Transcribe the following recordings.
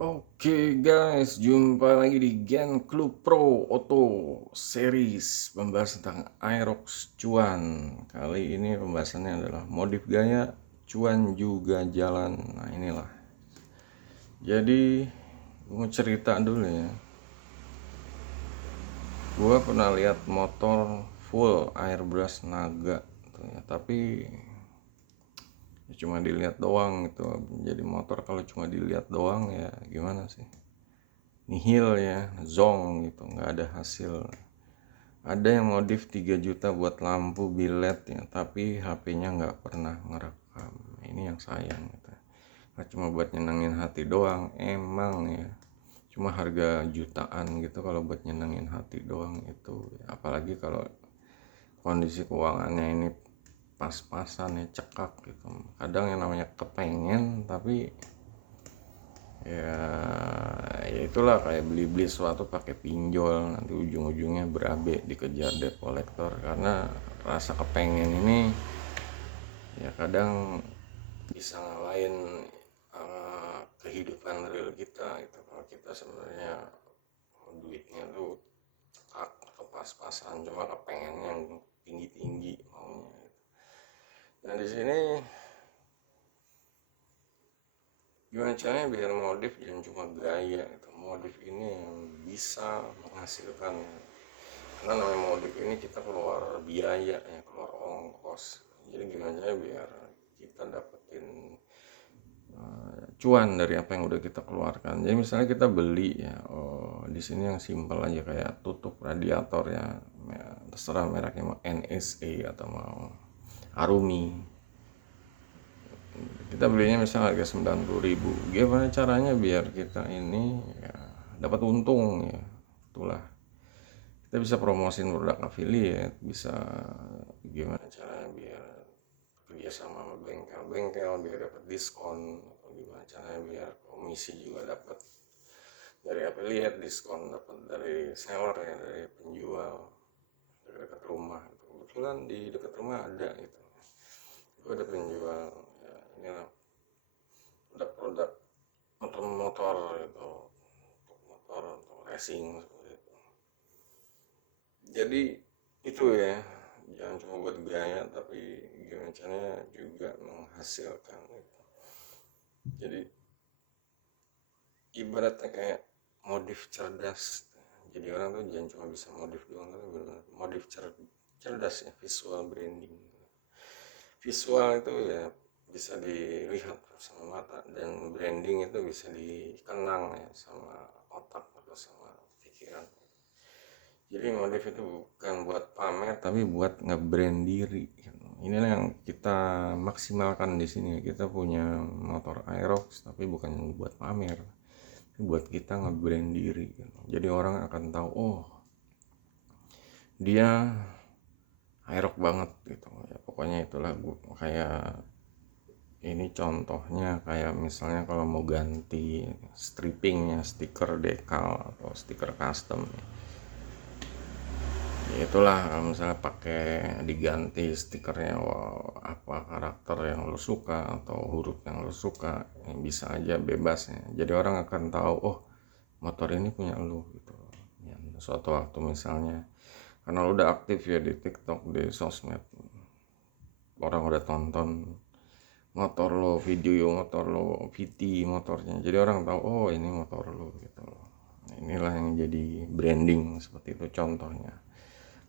Oke guys, jumpa lagi di Gen Club Pro Auto Series, pembahasan tentang Aerox cuan. Kali ini pembahasannya adalah modif gaya cuan juga jalan. Nah inilah. Jadi gue mau cerita dulu ya. Gue pernah lihat motor full airbrush naga tuh ya, tapi ya cuma dilihat doang gitu. Jadi motor kalau cuma dilihat doang ya gimana sih? Nihil ya, zong gitu, nggak ada hasil. Ada yang modif 3 juta buat lampu bilet ya, tapi HP-nya nggak pernah ngerekam. Ini yang sayang gitu. Nah, cuma buat nyenengin hati doang, emang ya. Cuma harga jutaan gitu kalau buat nyenengin hati doang itu. Apalagi kalau kondisi keuangannya ini pas-pasan ya, cekak gitu. Kadang yang namanya kepengen tapi ya ya itulah kayak beli-beli sesuatu pakai pinjol, nanti ujung-ujungnya berabe dikejar debt collector karena rasa kepengen ini ya kadang bisa ngalahin kehidupan real kita gitu. Kalau kita sebenarnya duitnya tuh atau pas-pasan cuma kepengen yang tinggi-tinggi maunya gitu. Nah di sini gimana caranya biar modif jangan cuma gaya gitu. Modif ini yang bisa menghasilkan, karena namanya modif ini kita keluar biaya ya, keluar ongkos. Jadi gimana caranya biar kita dapetin cuan dari apa yang udah kita keluarkan. Jadi misalnya kita beli ya, di sini yang simpel aja kayak tutup radiator ya, terserah mereknya mau NSA atau mau Arumi. Kita belinya misalnya harga 90.000. Gimana caranya biar kita ini ya, dapat untung ya, itulah kita bisa promosin produk affiliate, bisa gimana caranya biar kerja sama bengkel-bengkel biar dapat diskon, atau gimana caranya biar komisi juga dapat dari affiliate, diskon dapat dari seller ya, dari penjual dari dekat rumah. Kebetulan di dekat rumah ada gitu, itu ada penjual ya, ini produk-produk motor-motor itu, untuk motor untuk racing seperti itu. Jadi itu ya, jangan cuma buat gaya tapi gimana caranya juga menghasilkan itu. Jadi ibaratnya kayak modif cerdas. Jadi orang tuh jangan cuma bisa modif doang, tapi benar modif cerdas ya, visual branding. Visual itu ya bisa dilihat sama mata, dan branding itu bisa dikenang ya sama otak atau sama pikiran. Jadi modif itu bukan buat pamer tapi buat nge-brand diri. Inilah yang kita maksimalkan di sini. Kita punya motor Aerox tapi bukan buat pamer, buat kita nge-brand diri. Jadi orang akan tahu, oh dia Aerox banget gitu ya. Pokoknya itulah kayak ini contohnya kayak misalnya kalau mau ganti strippingnya, stiker dekal atau stiker custom ya, itulah kalau misalnya pakai diganti stikernya, apa karakter yang lo suka atau huruf yang lo suka ya bisa aja bebas ya. Jadi orang akan tahu, oh motor ini punya lo gitu ya. Suatu waktu misalnya karena lo udah aktif ya di TikTok, di sosmed, orang udah tonton motor lo, video motor lo, VT motornya, jadi orang tahu oh ini motor lo gitu loh. Nah, inilah yang jadi branding seperti itu. Contohnya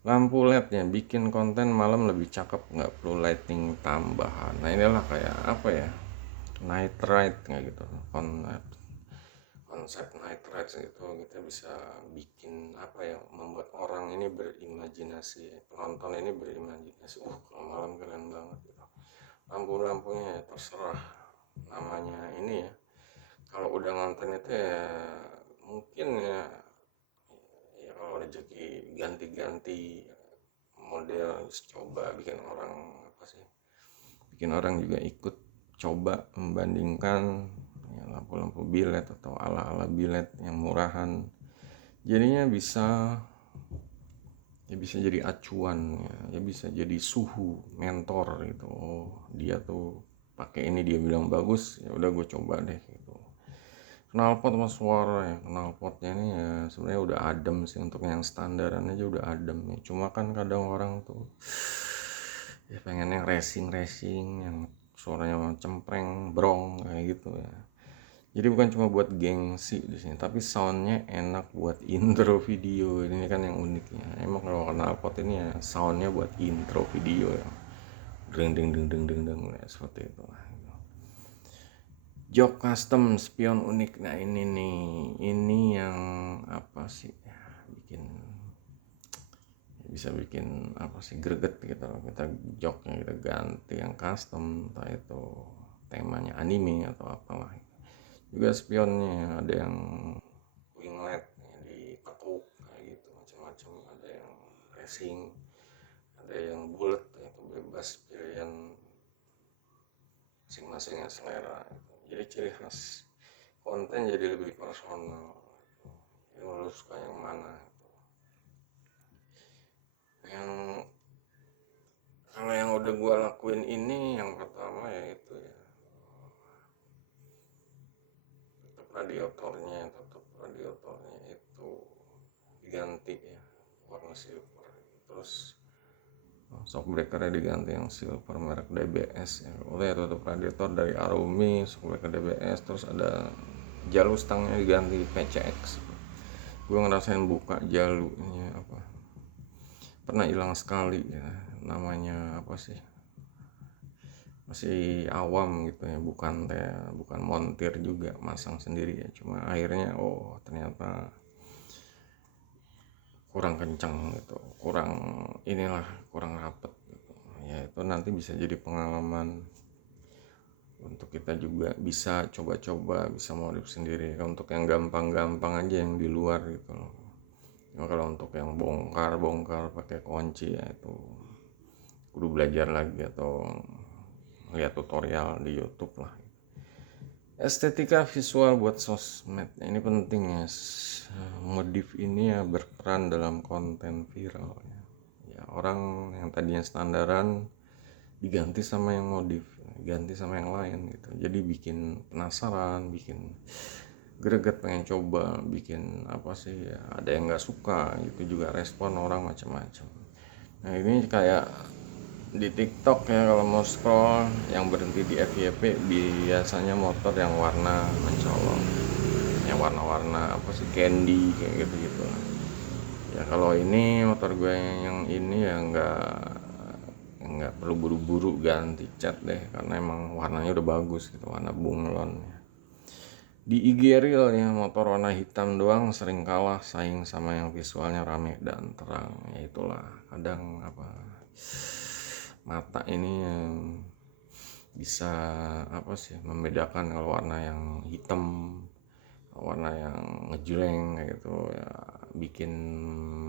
lampu LED-nya, bikin konten malam lebih cakep, nggak perlu lighting tambahan. Nah inilah kayak apa ya, night ride kayak gitu, konsep night ride gitu. Kita bisa bikin apa ya, membuat orang ini berimajinasi, penonton ini berimajinasi, kalau malam keren banget gitu. Lampu-lampunya ya terserah namanya ini ya, kalau udah nonton itu ya mungkin ya, ya kalau rezeki ganti-ganti model, coba bikin orang apa sih, bikin orang juga ikut coba membandingkan ya, lampu-lampu bilet atau ala-ala bilet yang murahan. Jadinya bisa ya, bisa jadi acuan ya, ya bisa jadi suhu mentor gitu. Oh dia tuh pakai ini, dia bilang bagus, ya udah gue coba deh gitu. knalpot sama suara ya. Knalpotnya ini ya sebenarnya udah adem sih, untuk yang standaran aja udah adem ya. Cuma kan kadang orang tuh ya pengen yang racing yang suaranya cempreng brong kayak gitu ya. Jadi bukan cuma buat gengsi di sini, tapi soundnya enak buat intro video. Ini kan yang uniknya. Emang kalau knalpot ini ya soundnya buat intro video ya. Deng deng deng deng deng deng ya, seperti itu. Jok custom spion unik. Nah ini nih, ini yang apa sih ya, bisa bikin apa sih, greget gitu loh. Kita joknya kita ganti yang custom, entah itu temanya anime atau apalah. Juga spionnya ada yang winglet diketuk kayak gitu, macam-macam. Ada yang racing, ada yang bulat, itu bebas pilihan masing-masing selera gitu. Jadi ciri khas konten jadi lebih personal. Jadi lo suka yang mana gitu. Yang kalau yang udah gue lakuin ini, yang pertama yaitu ya tutup radiatornya itu diganti ya warna silver. Terus shockbreakernya diganti yang silver merek DBS ya. Udah ya, tutup radiator dari Arumi, shockbreaker DBS. Terus ada jalu stangnya diganti PCX. Gue ngerasain buka jalunya apa, pernah hilang sekali ya, namanya apa sih, masih awam gitu ya, bukan montir juga, masang sendiri ya. Cuma akhirnya ternyata kurang kencang gitu, kurang rapet gitu. Ya itu nanti bisa jadi pengalaman untuk kita juga, bisa coba-coba, bisa modif sendiri. Untuk yang gampang-gampang aja yang di luar gitu loh. Cuma kalau untuk yang bongkar pakai kunci ya itu kudu belajar lagi atau lihat tutorial di YouTube lah. Estetika visual buat sosmed ini penting ya. Modif ini ya berperan dalam konten viral ya. Ya, orang yang tadinya standaran diganti sama yang modif, ganti sama yang lain gitu. Jadi bikin penasaran, bikin greget, pengen coba, bikin apa sih ya, ada yang nggak suka gitu, juga respon orang macam-macam. Nah ini kayak di TikTok ya, kalau mau scroll yang berhenti di FYP biasanya motor yang warna mencolok, yang warna-warna apa sih, candy kayak gitu-gitu. Ya kalau ini motor gue yang ini ya nggak perlu buru-buru ganti cat deh, karena emang warnanya udah bagus gitu, warna bunglon ya. Di IG Reel ya, motor warna hitam doang sering kalah saing sama yang visualnya rame dan terang. Ya itulah, kadang apa, mata ini yang bisa apa sih membedakan kalau warna yang hitam, warna yang ngejreng kayak gitu ya, bikin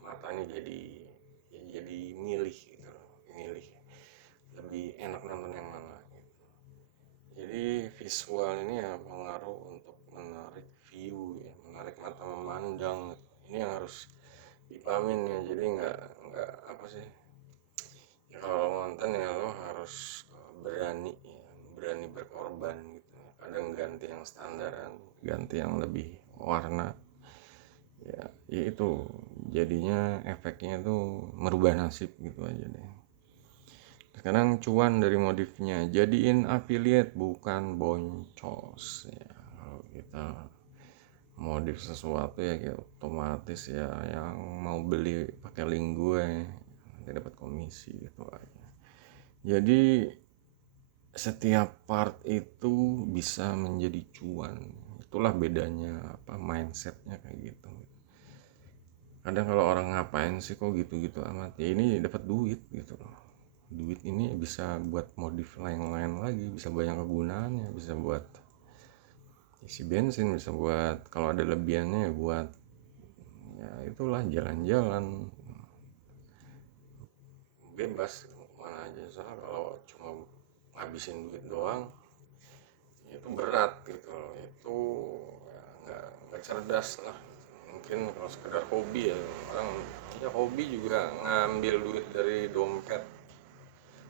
matanya jadi milih gitu, milih lebih enak nonton yang mana gitu. Jadi visual ini ya pengaruh untuk menarik view ya, menarik mata memandang gitu. Ini yang harus dipahamin ya. Jadi nggak apa sih ya, kalau nonton ya lo harus berani berkorban gitu. Kadang ganti yang standaran, ganti yang lebih warna ya itu jadinya efeknya tuh merubah nasib gitu aja deh. Sekarang cuan dari modifnya, jadiin affiliate bukan boncos ya. Kalau kita modif sesuatu ya kayak otomatis ya, yang mau beli pakai link gue nanti dapat komisi gitu aja. Jadi setiap part itu bisa menjadi cuan. Itulah bedanya apa, mindsetnya kayak gitu. Kadang kalau orang ngapain sih kok gitu-gitu amat, ya ini dapat duit gitu loh. Duit ini bisa buat modif lain-lain lagi, bisa banyak kegunaannya, bisa buat isi bensin, bisa buat kalau ada lebihannya ya buat ya itulah, jalan-jalan bebas mana aja. Soalnya kalau cuma ngabisin duit doang itu berat gitu loh, itu ya nggak cerdas lah. Mungkin kalau sekedar hobi ya, orang ya hobi juga ngambil duit dari dompet,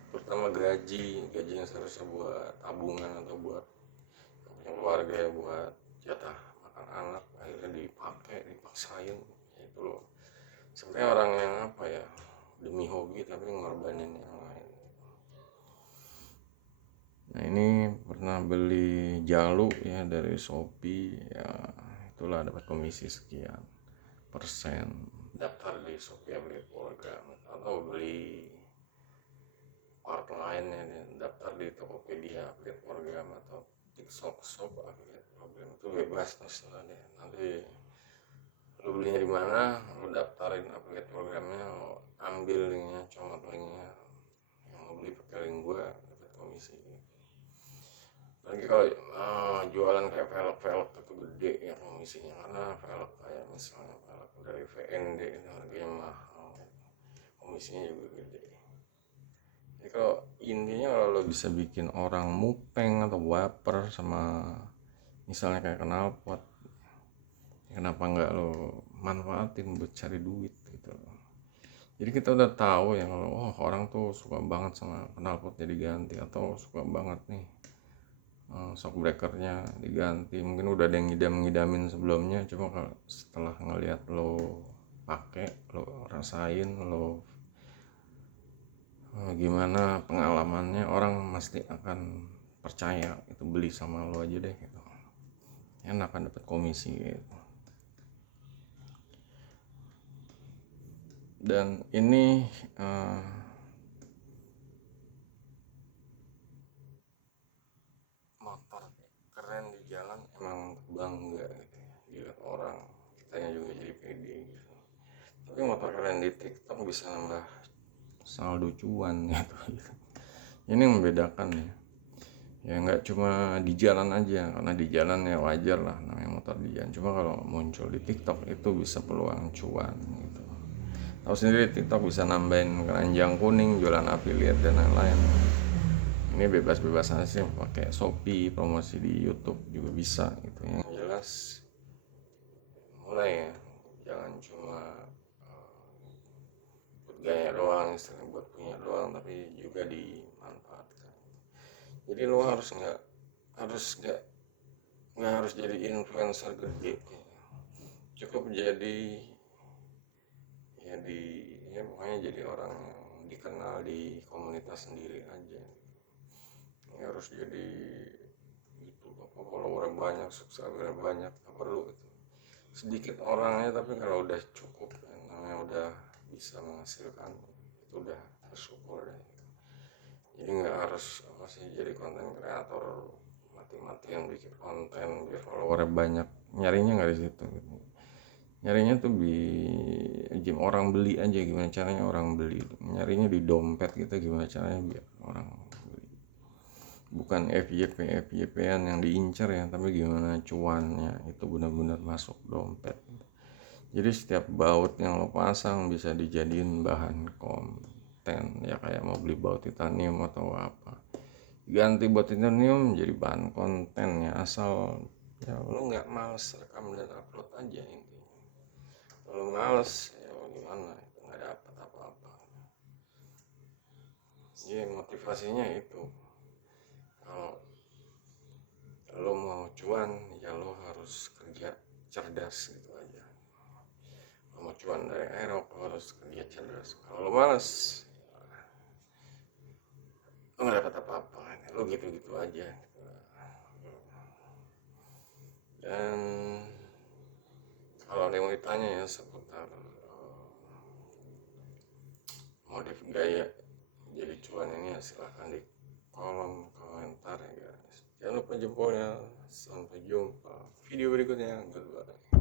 terutama gaji yang seharusnya buat tabungan atau buat keluarga ya, buat jatah pakai, dipaksain itu loh. Sebenarnya orang yang apa ya, demi hobi tapi ngorbanin yang lain. Nah ini pernah beli jalu ya dari Shopee ya, itulah dapat komisi sekian persen. Daftar di Shopee affiliate program, atau beli part lainnya daftar di Tokopedia affiliate program atau TikTok Shop affiliate program, itu bebas terserah deh. Nanti lu belinya di mana, lu daftarin affiliate programnya, lu ambil linknya, comot linknya, yang mau beli pakai link gua dapat komisi. Lagi kalau jualan kayak velg itu gede ya komisinya, karena velg kayak misalnya velg dari VND itu harganya mahal, komisinya juga gede. Jadi kalau intinya kalau lo bisa bikin orang mupeng atau baper sama misalnya kayak knalpot, kenapa nggak lo manfaatin buat cari duit gitu. Jadi kita udah tahu ya kalau orang tuh suka banget sama knalpot jadi ganti, atau suka banget nih shock breakernya diganti. Mungkin udah ada yang ngidam-ngidamin sebelumnya, cuma kalau setelah ngelihat lo pakai, lo rasain, lo gimana pengalamannya, orang pasti akan percaya itu, beli sama lo aja deh gitu, enak kan dapat komisi gitu. Dan ini motor keren di jalan emang bangga gitu ya, dilihat orang, kitanya juga jadi pede gitu. Tapi motor keren di TikTok bisa nambah saldo cuan gitu. Ini yang membedakan ya nggak cuma di jalan aja, karena di jalan ya wajar lah namanya motor di jalan, cuma kalau muncul di TikTok itu bisa peluang cuan gitu. Tahu sendiri TikTok bisa nambahin keranjang kuning, jualan affiliate dan lain-lain. Ini bebas-bebas aja sih, pakai Shopee, promosi di YouTube juga bisa gitu. Yang jelas mulai ya, jangan cuma buat gaya doang, istilahnya buat punya doang, tapi juga dimanfaatkan. Jadi lo nggak harus jadi influencer gede, cukup jadi ya pokoknya jadi orang yang dikenal di komunitas sendiri aja. Nggak harus jadi itu apa, follower banyak, subscriber banyak, nggak perlu itu. Sedikit orangnya tapi kalau udah cukup, namanya udah bisa menghasilkan, itu udah bersyukur deh. Jadi nggak harus apa sih jadi konten kreator mati-matian bikin konten biar followernya banyak, nyarinya nggak di situ gitu. Nyarinya tuh di orang beli aja, gimana caranya orang beli, nyarinya di dompet kita, gimana caranya biar orang beli, bukan FYP-an yang diincar ya, tapi gimana cuannya itu benar-benar masuk dompet. Jadi setiap baut yang lo pasang bisa dijadiin bahan konten ya, kayak mau beli baut titanium atau apa, ganti baut titanium jadi bahan konten ya, asal ya lo nggak males rekam dan upload aja. Intinya kalau males ya gimana, itu nggak dapat apa-apa. Jadi motivasinya itu, kalau lo mau cuan ya lo harus kerja cerdas gitu aja. Lo mau cuan dari aerok lo harus kerja cerdas. Kalau lo males lo nggak dapat apa-apa, lo gitu-gitu aja. Dan kalau ada yang mau ditanya ya seputar modif gaya jadi cuan ini ya silahkan di kolom komentar ya guys. Jangan lupa jempolnya. Sampai jumpa video berikutnya. Goodbye.